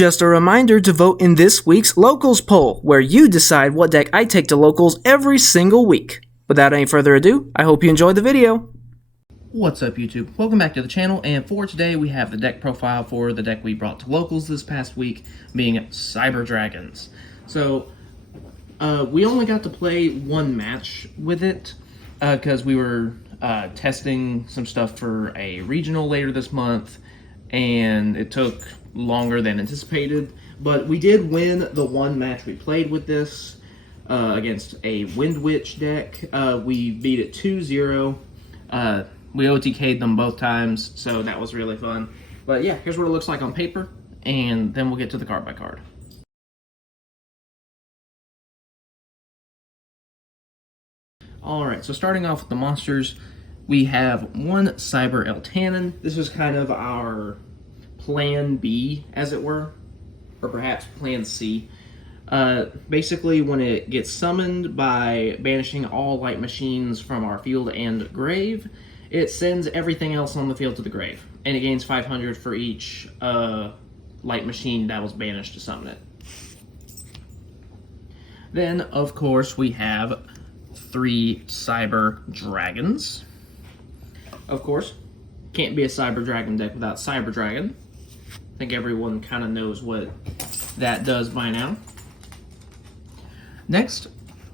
Just a reminder to vote in this week's Locals poll, where you decide what deck I take to Locals every single week. Without any further ado, I hope you enjoyed the video. What's up, YouTube? Welcome back to the channel, and for today we have the deck profile for the deck we brought to Locals this past week, being Cyber Dragons. So, we only got to play one match with it, because we were testing some stuff for a regional later this month, and it took longer than anticipated, but we did win the one match we played with this against a Wind Witch deck. We beat it 2-0. We OTK'd them both times, so that was really fun. But yeah, here's what it looks like on paper, and then we'll get to the card by card. Alright, so starting off with the monsters, we have one Cyber Eltanin. This is kind of our plan B, as it were, or perhaps plan C. Basically, when it gets summoned by banishing all light machines from our field and grave, it sends everything else on the field to the grave, and it gains 500 for each light machine that was banished to summon it. Then, of course, we have 3 Cyber Dragons. Of course, can't be a Cyber Dragon deck without Cyber Dragon. I think everyone kind of knows what that does by now. Next,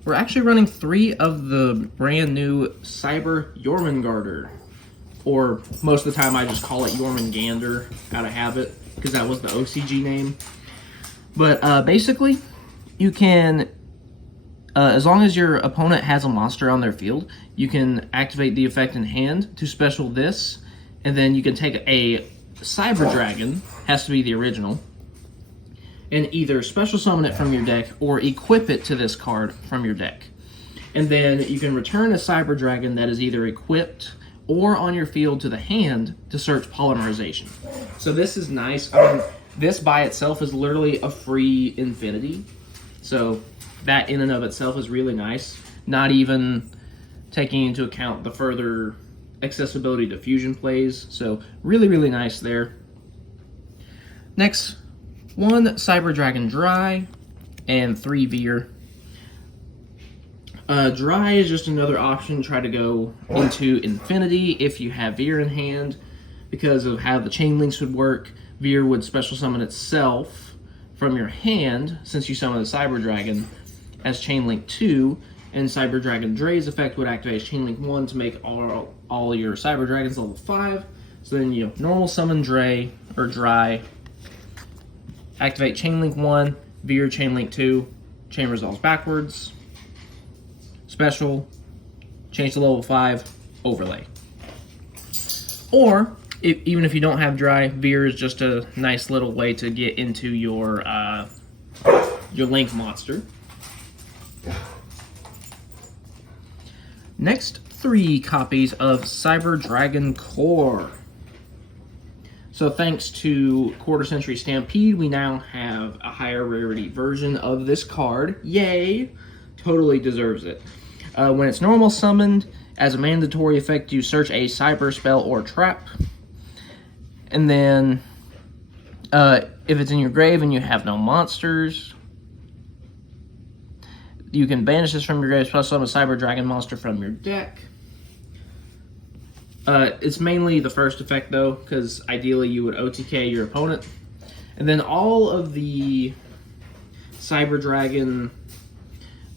we're actually running 3 of the brand new Cyber Jormungandr. Or most of the time I just call it Jormungandr out of habit, because that was the OCG name. But basically, you can, as long as your opponent has a monster on their field, you can activate the effect in hand to special this, and then you can take a Cyber Dragon, has to be the original, and either special summon it from your deck or equip it to this card from your deck. And then you can return a Cyber Dragon that is either equipped or on your field to the hand to search Polymerization. So this is nice. I mean, this by itself is literally a free infinity. So that in and of itself is really nice. Not even taking into account the further accessibility to fusion plays. So really, really nice there. Next, 1 Cyber Dragon Dry and 3 Veer. Dry is just another option. Try to go into Infinity if you have Veer in hand. Because of how the chain links would work, Veer would special summon itself from your hand, since you summon the Cyber Dragon, as Chain Link 2, and Cyber Dragon Dre's effect would activate as Chain Link 1 to make all your Cyber Dragons level 5. So then you normal summon Dre, or Dry, activate Chain Link 1, Veer Chain Link 2, Chain resolves backwards, special, change to level 5, overlay. Or, even if you don't have Dry, Veer is just a nice little way to get into your Link monster. Next, 3 copies of Cyber Dragon Core. So thanks to Quarter Century Stampede, we now have a higher rarity version of this card. Yay! Totally deserves it. When it's normal summoned, as a mandatory effect, you search a cyber spell or trap. And then, if it's in your grave and you have no monsters, you can banish this from your grave, plus summon a Cyber Dragon monster from your deck. It's mainly the first effect, though, because ideally you would OTK your opponent. And then all of the Cyber Dragon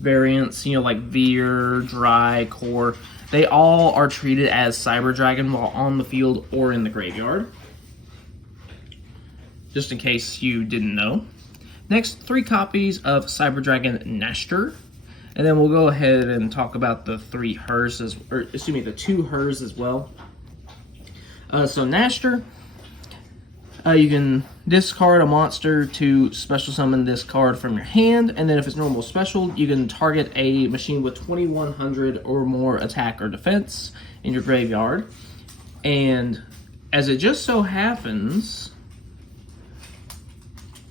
variants, you know, like Veer, Dry, Core, they all are treated as Cyber Dragon while on the field or in the graveyard. Just in case you didn't know. Next, 3 copies of Cyber Dragon Nashter. And then we'll go ahead and talk about the 2 hers as well. So Nashter, you can discard a monster to special summon this card from your hand, and then if it's normal special, you can target a machine with 2100 or more attack or defense in your graveyard. And as it just so happens,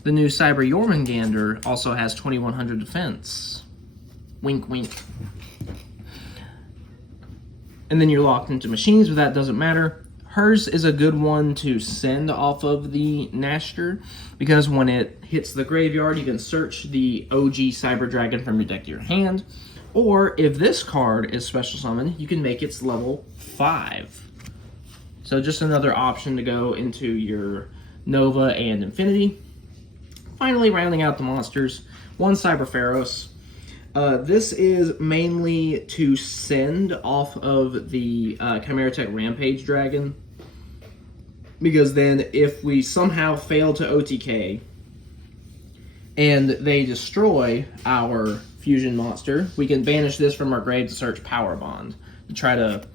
the new Cyber Jormungandr also has 2100 defense. Wink, wink. And then you're locked into machines, but that doesn't matter. hers is a good one to send off of the Nashter, because when it hits the graveyard, you can search the OG Cyber Dragon from your deck to your hand, or if this card is special summoned, you can make its level 5. So just another option to go into your Nova and Infinity. Finally, rounding out the monsters, one Cyber Pharaohs. This is mainly to send off of the Chimera Tech Rampage Dragon, because then if we somehow fail to OTK and they destroy our fusion monster, we can banish this from our grave to search Power Bond to try to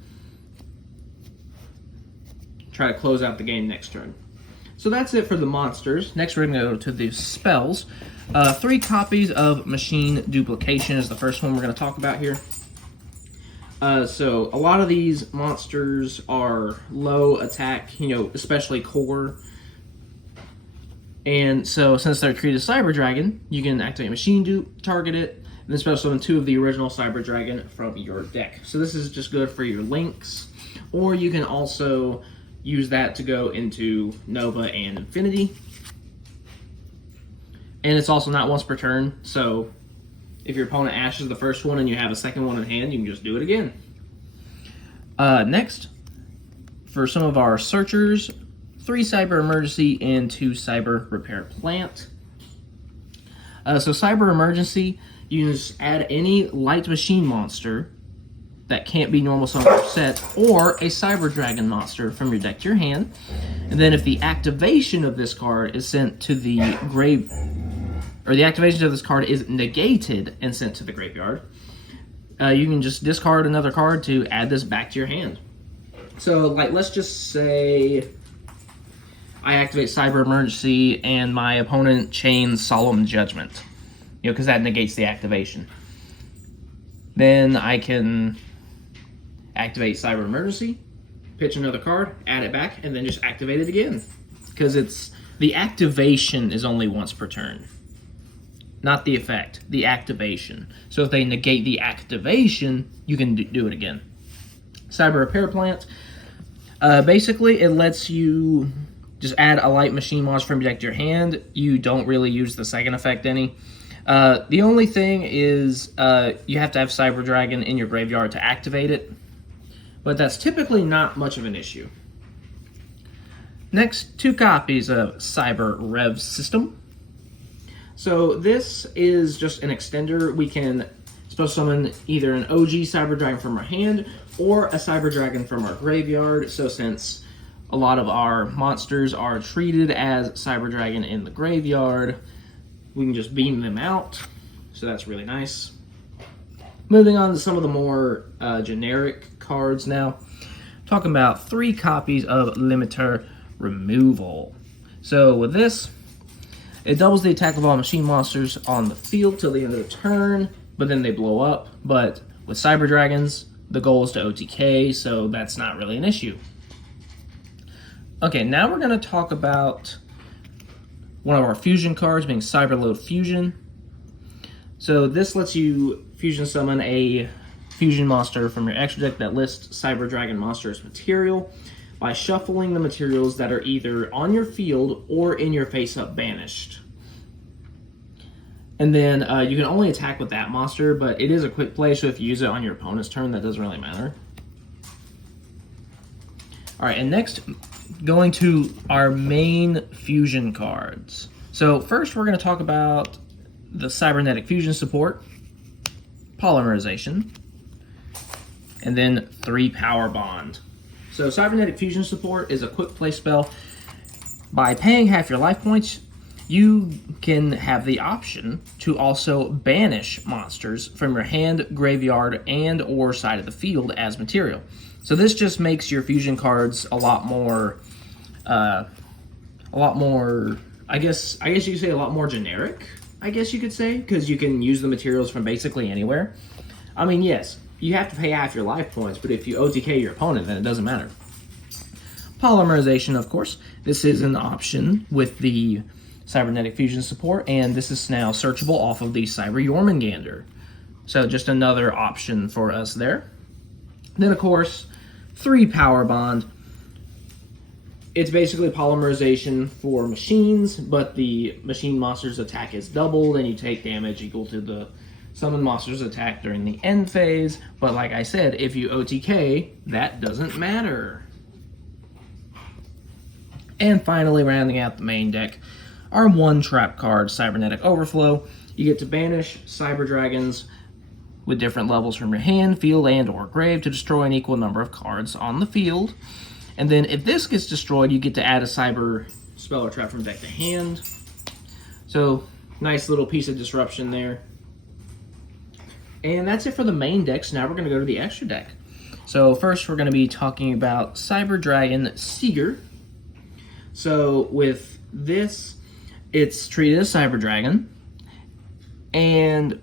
close out the game next turn. So that's it for the monsters. Next we're going to go to the spells. 3 copies of Machine Duplication is the first one we're going to talk about here. So a lot of these monsters are low attack, especially core. And so since they're treated as Cyber Dragon, you can activate Machine Dupe, target it, and then special summon 2 of the original Cyber Dragon from your deck. So this is just good for your links, or you can also use that to go into Nova and Infinity. And it's also not once per turn, so if your opponent ashes the first one and you have a second one in hand, you can just do it again. Next, for some of our searchers, 3 Cyber Emergency and 2 Cyber Repair Plant. So Cyber Emergency, you can just add any light machine monster that can't be normal summon or set, or a Cyber Dragon monster from your deck to your hand. And then if the activation of this card is sent to the grave, or the activation of this card is negated and sent to the graveyard, you can just discard another card to add this back to your hand. So, let's just say I activate Cyber Emergency and my opponent chains Solemn Judgment, because that negates the activation. Then I can activate Cyber Emergency, pitch another card, add it back, and then just activate it again. Because the activation is only once per turn. Not the effect, the activation. So if they negate the activation, you can do it again. Cyber Repair Plant. Basically, it lets you just add a light machine monster from your deck to your hand. You don't really use the second effect any. The only thing is you have to have Cyber Dragon in your graveyard to activate it, but that's typically not much of an issue. Next, 2 copies of Cyber Rev System. So this is just an extender. We can special summon either an OG Cyber Dragon from our hand or a Cyber Dragon from our graveyard. So since a lot of our monsters are treated as Cyber Dragon in the graveyard, we can just beam them out, so that's really nice. Moving on to some of the more generic cards now. Talking about 3 copies of Limiter Removal. So with this, it doubles the attack of all machine monsters on the field till the end of the turn, but then they blow up. But with Cyber Dragons, the goal is to OTK, so that's not really an issue. Okay, now we're going to talk about one of our fusion cards, being Cyberload Fusion. So this lets you fusion summon a fusion monster from your extra deck that lists Cyber Dragon monster as material by shuffling the materials that are either on your field or in your face-up banished. And then you can only attack with that monster, but it is a quick play, so if you use it on your opponent's turn, that doesn't really matter. Alright, and next, going to our main fusion cards. So first we're going to talk about the Cybernetic Fusion support, Polymerization, and then 3 Power Bond. So Cybernetic Fusion support is a quick play spell. By paying half your life points, you can have the option to also banish monsters from your hand, graveyard, and or side of the field as material. So this just makes your fusion cards a lot more, I guess you could say a lot more generic, I guess you could say, because you can use the materials from basically anywhere. I mean, yes, you have to pay half your life points, but if you OTK your opponent, then it doesn't matter. Polymerization, of course. This is an option with the Cybernetic Fusion support, and this is now searchable off of the Cyber Jormungandr. So just another option for us there. Then, of course, 3 Power Bond. it's basically polymerization for machines, but the machine monster's attack is doubled, and you take damage equal to the summon monster's attack during the end phase. But like I said, if you OTK, that doesn't matter. And finally, rounding out the main deck, our one trap card, Cybernetic Overflow. You get to banish Cyber Dragons with different levels from your hand, field, and or grave to destroy an equal number of cards on the field. And then if this gets destroyed, you get to add a Cyber spell or trap from deck to hand. So, nice little piece of disruption there. And that's it for the main deck. So now we're going to go to the extra deck. So first we're going to be talking about Cyber Dragon Seeger. So with this, it's treated as Cyber Dragon. And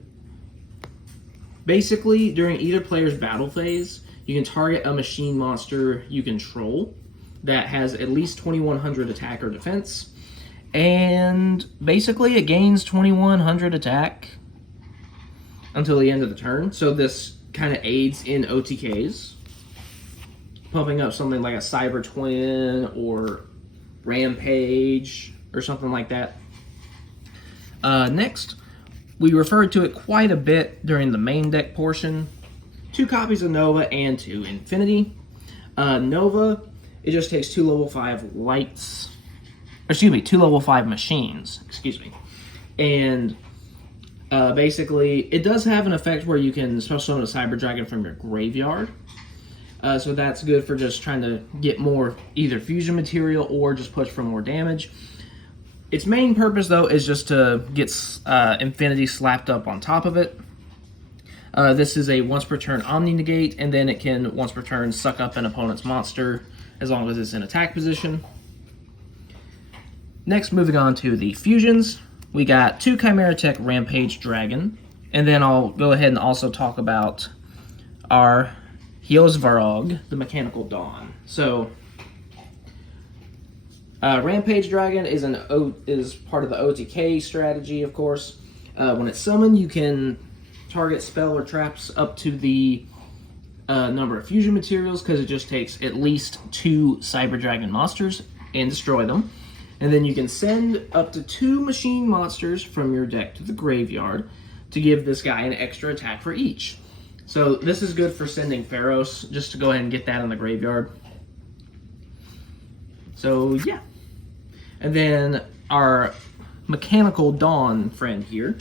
basically, during either player's battle phase, you can target a machine monster you control that has at least 2100 attack or defense. And basically, it gains 2100 attack until the end of the turn. So this kind of aids in OTKs. Pumping up something like a Cyber Twin or Rampage or something like that. Next, we referred to it quite a bit during the main deck portion. 2 copies of Nova and 2 Infinity. Nova, it just takes 2 level 5 lights. Excuse me, 2 level 5 machines. Excuse me. And basically, it does have an effect where you can special summon a Cyber Dragon from your graveyard. So that's good for just trying to get more either fusion material or just push for more damage. Its main purpose, though, is just to get Infinity slapped up on top of it. This is a once per turn Omni Negate, and then it can once per turn suck up an opponent's monster as long as it's in attack position. Next, moving on to the fusions, we got 2 Chimera Tech Rampage Dragon, and then I'll go ahead and also talk about our Hiosvarog, the Mechanical Dawn. So, Rampage Dragon is part of the OTK strategy, of course. When it's summoned, you can target spell or traps up to the number of fusion materials, because it just takes at least 2 Cyber Dragon monsters and destroy them. And then you can send up to 2 machine monsters from your deck to the graveyard to give this guy an extra attack for each. So this is good for sending Pharaohs, just to go ahead and get that in the graveyard. So yeah. And then our Mechanical Dawn friend here.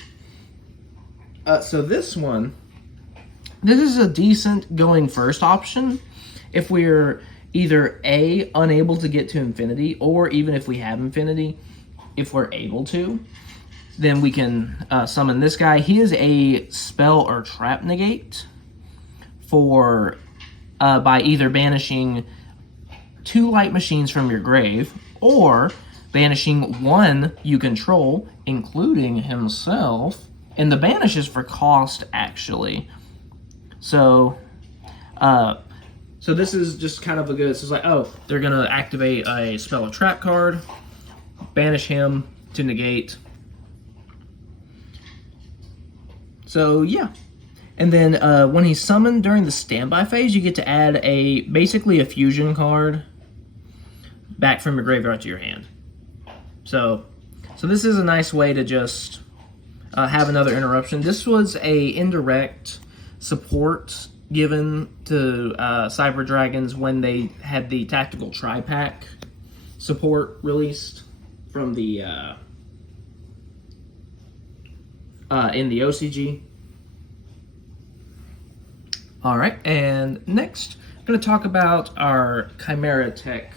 So this one, this is a decent going first option if we're either A, unable to get to Infinity, or even if we have Infinity, if we're able to, then we can summon this guy. He is a spell or trap negate for by either banishing 2 light machines from your grave, or banishing 1 you control, including himself. And the banish is for cost, actually. So this is just kind of a good, it's like, oh, they're going to activate a spell or trap card, banish him to negate. So, yeah. And then when he's summoned during the standby phase, you get to add basically a fusion card back from your graveyard to your hand. So this is a nice way to just have another interruption. This was a indirect support given to Cyber Dragons when they had the Tactical Tri-Pack support released from the in the OCG. Alright, and next I'm going to talk about our Chimera Tech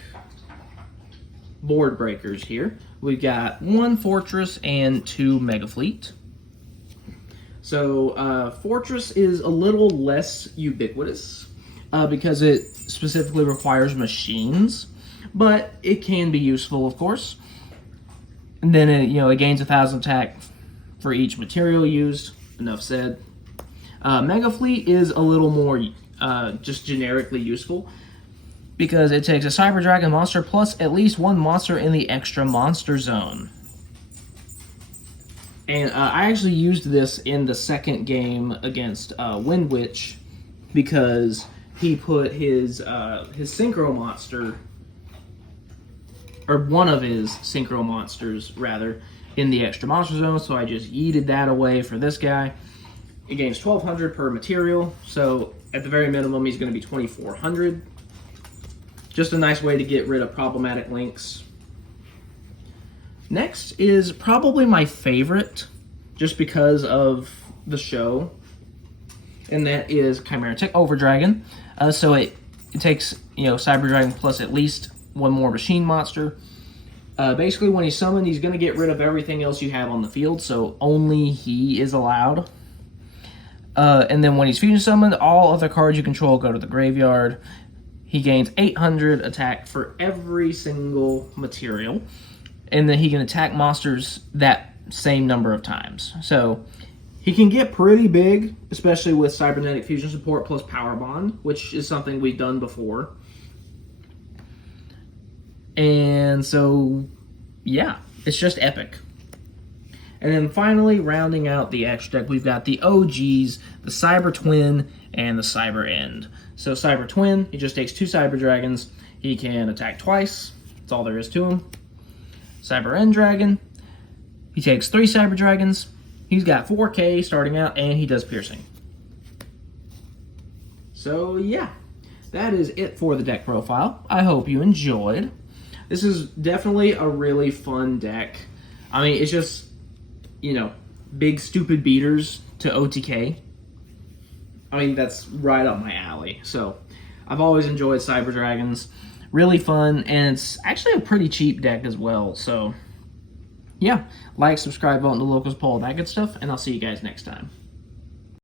board breakers here. We've got 1 Fortress and 2 Mega Fleet. So Fortress is a little less ubiquitous because it specifically requires machines, but it can be useful, of course. And then it gains 1,000 attack for each material used. Enough said. Mega Fleet is a little more just generically useful because it takes a Cyber Dragon monster plus at least 1 monster in the extra monster zone. And I actually used this in the second game against Wind Witch because he put his Synchro monster or one of his synchro monsters, rather, in the extra monster zone, so I just yeeted that away for this guy. It gains 1,200 per material, so at the very minimum, he's going to be 2,400. Just a nice way to get rid of problematic links. Next is probably my favorite, just because of the show, and that is Chimera Tech Overdragon. So it takes, Cyber Dragon plus at least one more machine monster. Basically, when he's summoned, he's going to get rid of everything else you have on the field, so only he is allowed. And then when he's fusion summoned, all other cards you control go to the graveyard. He gains 800 attack for every single material, and then he can attack monsters that same number of times. So he can get pretty big, especially with Cybernetic Fusion support plus Power Bond, which is something we've done before. And so, yeah, it's just epic. And then finally, rounding out the extra deck, we've got the OGs, the Cyber Twin, and the Cyber End. So Cyber Twin, he just takes 2 Cyber Dragons. He can attack twice. That's all there is to him. Cyber End Dragon, he takes 3 Cyber Dragons. He's got 4K starting out, and he does piercing. So yeah, that is it for the deck profile. I hope you enjoyed. This is definitely a really fun deck. I mean, it's just, big stupid beaters to OTK. I mean, that's right up my alley. So I've always enjoyed Cyber Dragons. Really fun, and it's actually a pretty cheap deck as well. So yeah, like, subscribe, vote in the locals poll, that good stuff, and I'll see you guys next time.